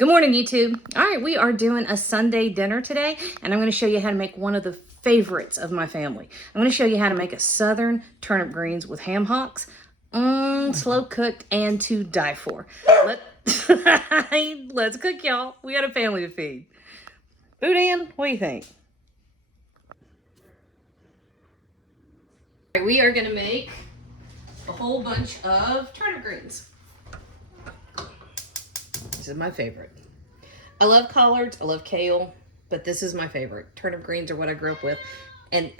Good morning, YouTube. All right, we are doing a Sunday dinner today, and I'm going to show you how to make one of the favorites of my family. I'm going to show you how to make a southern turnip greens with ham hocks, slow cooked and to die for. Let's cook, y'all. We got a family to feed. Boudin, what do you think? All right, we are going to make a whole bunch of turnip greens. This is my favorite. I love collards, I love kale, but this is my favorite. Turnip greens are what I grew up with. And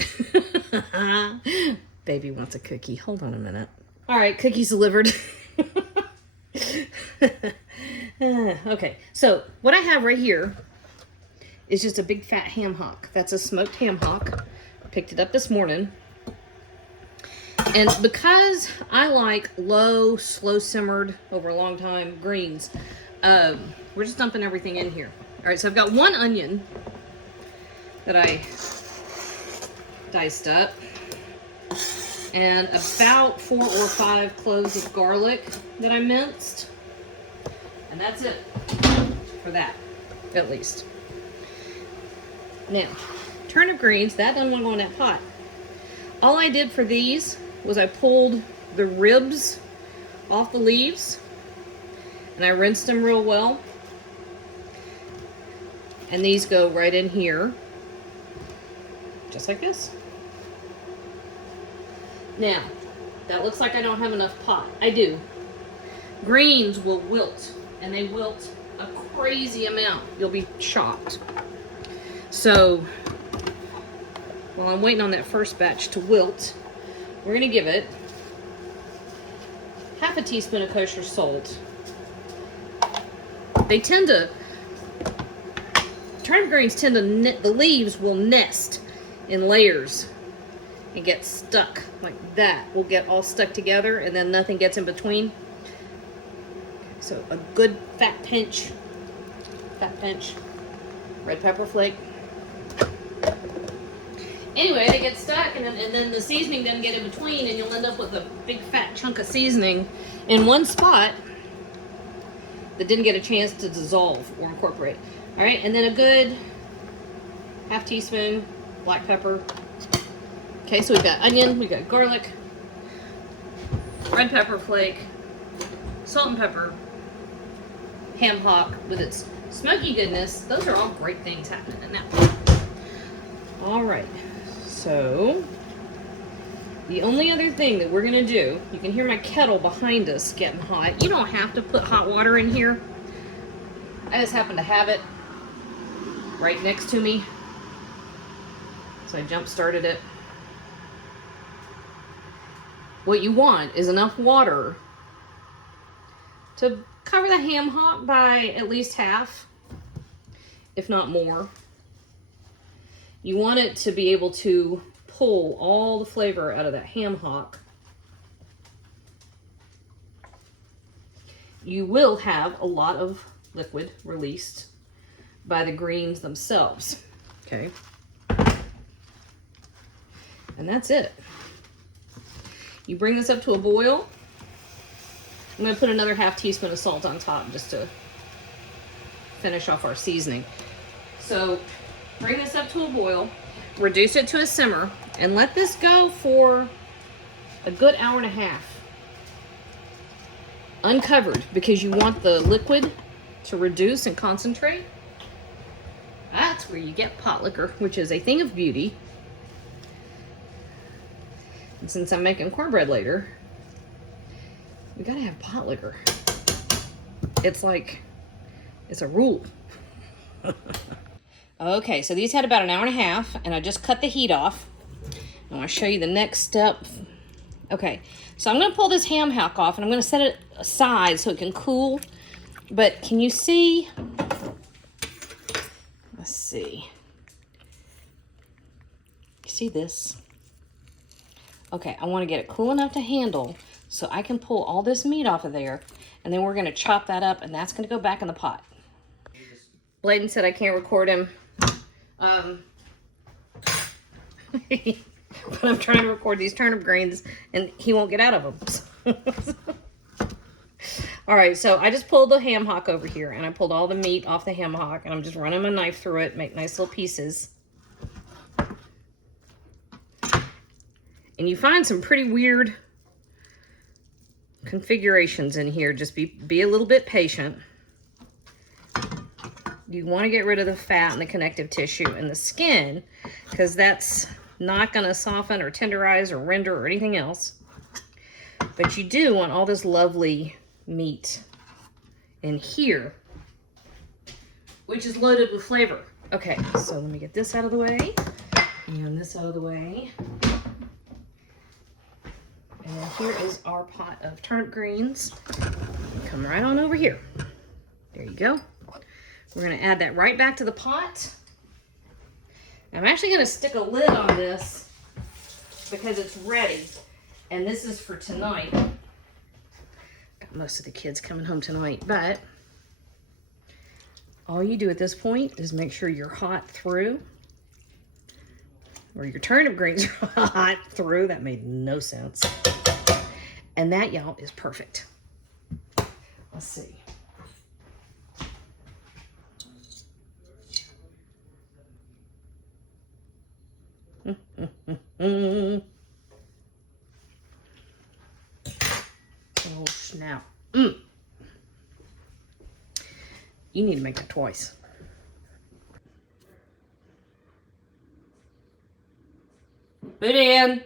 baby wants a cookie. Hold on a minute. All right, cookies delivered. Okay, so what I have right here is just a big fat ham hock. That's a smoked ham hock. I picked it up this morning. And because I like low, slow simmered over a long time greens, we're just dumping everything in here. All right, so I've got one onion that I diced up and about 4 or 5 cloves of garlic that I minced. And that's it for that, at least. Now, turnip greens, that doesn't want to go in that pot. All I did for these was I pulled the ribs off the leaves and I rinsed them real well. And these go right in here, just like this. Now, that looks like I don't have enough pot. I do. Greens will wilt, and they wilt a crazy amount. You'll be shocked. So, while I'm waiting on that first batch to wilt, we're gonna give it half a teaspoon of kosher salt. They tend to, turnip greens tend to, the leaves will nest in layers and get stuck like that. We'll get all stuck together and then nothing gets in between. Okay, so a good fat pinch, red pepper flake. Anyway, they get stuck and then the seasoning doesn't get in between and you'll end up with a big fat chunk of seasoning in one spot that didn't get a chance to dissolve or incorporate. All right, and then a good half teaspoon black pepper. Okay, so we've got onion, we've got garlic, red pepper flake, salt and pepper, ham hock with its smoky goodness. Those are all great things happening in that one. All right, so the only other thing that we're gonna do, you can hear my kettle behind us getting hot. You don't have to put hot water in here. I just happen to have it right next to me. So I jump started it. What you want is enough water to cover the ham hock by at least half, if not more. You want it to be able to pull all the flavor out of that ham hock. You will have a lot of liquid released by the greens themselves. Okay. And that's it. You bring this up to a boil. I'm going to put another half teaspoon of salt on top just to finish off our seasoning. So bring this up to a boil, reduce it to a simmer, and let this go for a good hour and a half. Uncovered, because you want the liquid to reduce and concentrate. That's where you get pot liquor, which is a thing of beauty. And since I'm making cornbread later, we gotta have pot liquor. It's like, it's a rule. Okay, so these had about an hour and a half, and I just cut the heat off. I want to show you the next step. Okay, so I'm going to pull this ham hock off, and I'm going to set it aside so it can cool. But can you see? Let's see. You see this? Okay, I want to get it cool enough to handle so I can pull all this meat off of there, and then we're going to chop that up, and that's going to go back in the pot. Bladen said I can't record him. But I'm trying to record these turnip greens and he won't get out of them. All right, so I just pulled the ham hock over here, and I pulled all the meat off the ham hock, and I'm just running my knife through it, make nice little pieces. And you find some pretty weird configurations in here. Just be a little bit patient. You want to get rid of the fat and the connective tissue and the skin, because that's not going to soften or tenderize or render or anything else. But you do want all this lovely meat in here, which is loaded with flavor. Okay, so let me get this out of the way and this out of the way. And then here is our pot of turnip greens. Come right on over here. There you go. We're going to add that right back to the pot. I'm actually going to stick a lid on this because it's ready. And this is for tonight. Got most of the kids coming home tonight, but all you do at this point is make sure you're hot through, or your turnip greens are hot through. That made no sense. And that, y'all, is perfect. Let's see. Oh, snap. You need to make that twice. Put in.